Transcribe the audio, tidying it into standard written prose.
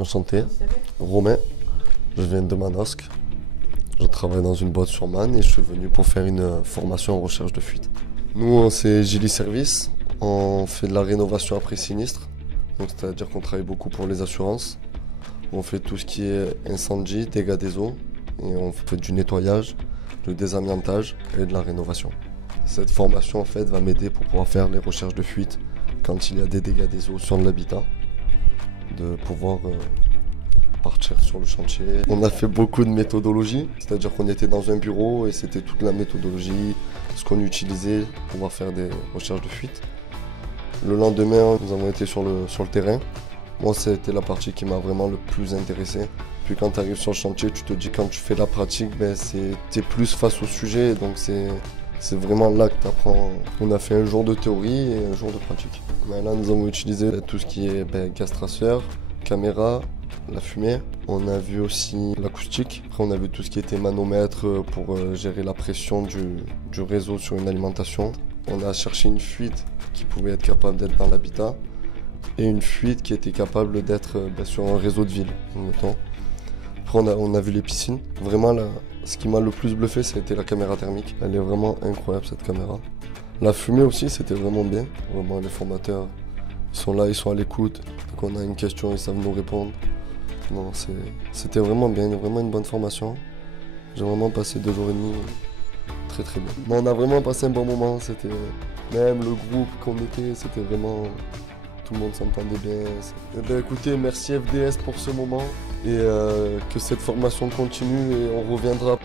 Enchanté, Romain, je viens de Manosque. Je travaille dans une boîte sur Man et je suis venu pour faire une formation en recherche de fuite. Nous, c'est Gili Service, on fait de la rénovation après sinistre, donc c'est-à-dire qu'on travaille beaucoup pour les assurances. On fait tout ce qui est incendie, dégâts des eaux, et on fait du nettoyage, du désamiantage et de la rénovation. Cette formation en fait va m'aider pour pouvoir faire les recherches de fuite quand il y a des dégâts des eaux sur l'habitat, de pouvoir partir sur le chantier. On a fait beaucoup de méthodologie, c'est-à-dire qu'on était dans un bureau et c'était toute la méthodologie, ce qu'on utilisait pour pouvoir faire des recherches de fuite. Le lendemain, nous avons été sur le terrain. Moi, c'était la partie qui m'a vraiment le plus intéressé. Puis quand tu arrives sur le chantier, tu te dis quand tu fais la pratique, tu es plus face au sujet, donc c'est vraiment là que tu apprends. On a fait un jour de théorie et un jour de pratique. Mais là, nous avons utilisé tout ce qui est gaz traceur, caméra, la fumée. On a vu aussi l'acoustique. Après, on a vu tout ce qui était manomètre pour gérer la pression du réseau sur une alimentation. On a cherché une fuite qui pouvait être capable d'être dans l'habitat et une fuite qui était capable d'être sur un réseau de ville. Après, on a vu les piscines. Vraiment, là, ce qui m'a le plus bluffé, c'était la caméra thermique. Elle est vraiment incroyable, cette caméra. La fumée aussi, c'était vraiment bien. Vraiment, les formateurs, ils sont là, ils sont à l'écoute. Quand on a une question, ils savent nous répondre. Non, c'était vraiment bien, vraiment une bonne formation. J'ai vraiment passé 2 jours et demi très très bien. Mais on a vraiment passé un bon moment. C'était même le groupe qu'on était, c'était vraiment... Tout le monde s'entendait bien. Eh bien, écoutez, merci FDS pour ce moment et que cette formation continue et on reviendra.